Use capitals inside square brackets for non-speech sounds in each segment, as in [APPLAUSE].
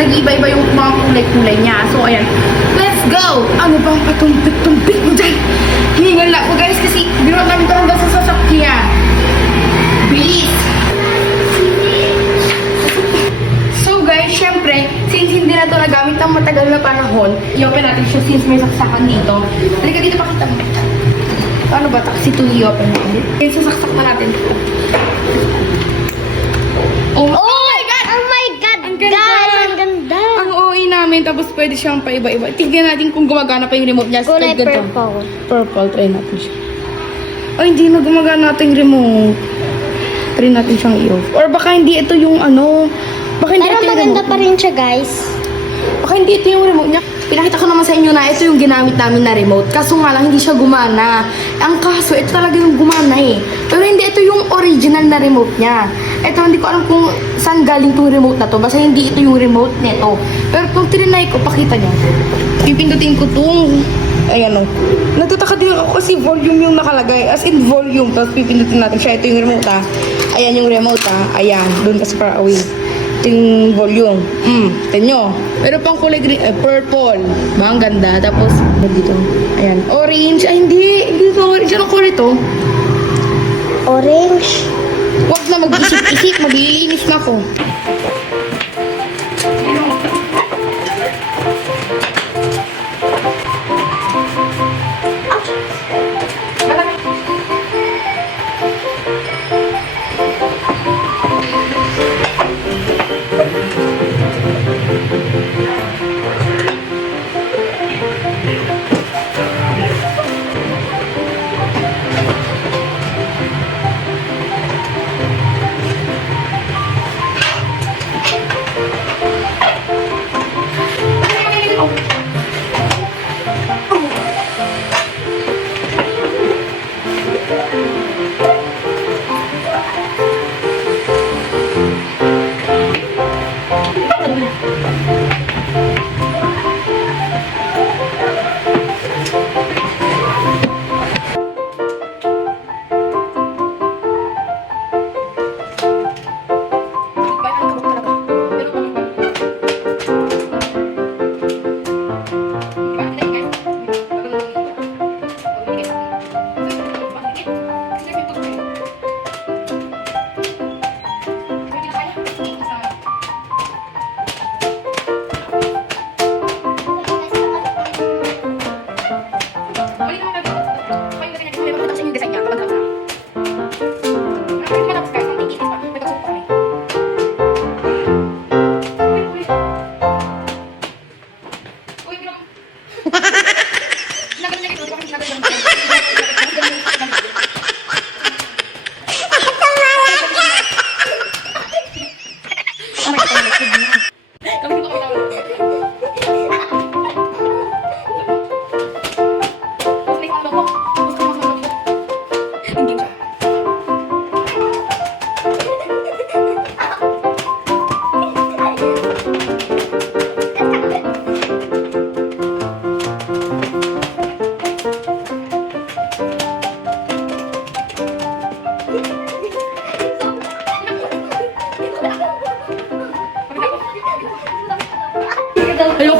nag-iba-iba yung mga kulay-kulay niya. So, ayan. Let's go! Ano bang patumpik-tumpik mo dyan? Hiningal na ako, guys, kasi ginawa namin ito hanggang sa sasakyan. Bilis! So, guys, syempre, since hindi na ito nagamit ng matagal na panahon, i-open natin siya since may saksakan dito. Halika dito, pakita mo. Ano ba? Taksi to i-open natin. Sasaksak na natin ito. Namin, tapos pwede siyang paiba-iba. Tignan natin kung gumagana pa yung remote niya. Kulay Ganito. purple. Purple, try natin siya. Ay, hindi na gumagana natin remote. Try natin siyang i-off. Or baka hindi ito yung ano, baka hindi Pero ito yung maganda remote. pa rin siya, guys. Baka hindi ito yung remote niya. Pinakita ko naman sa inyo na ito yung ginamit namin na remote. Kaso nga lang, hindi siya gumana. Ang kaso, ito talaga yung gumana eh. Pero hindi ito yung original na remote niya. Ito, hindi ko alam kung galing tong remote na to. Basta hindi ito yung remote nito. Pero kung trinay ko, pakita niyo. Pipindutin ko tong... Ayan o. Nagtataka din ako kasi volume yung nakalagay. As in volume. Tapos pipindutin natin siya. Ito yung remote ah. Ayan yung remote ah. Ayan. Doon kasi far away. Ito yung volume. Mm, tignan. Meron pang kulay green, eh, purple. Ba, ang ganda. Tapos, dito? Ayan. Orange. Ay, hindi. Hindi ito orange. Anong kulay to? Orange. Huwag na mag-isip-isip. Maglilinis na ako.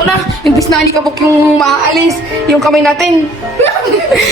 Na. Imbis na alikabok yung maaalis, yung kamay natin. [LAUGHS]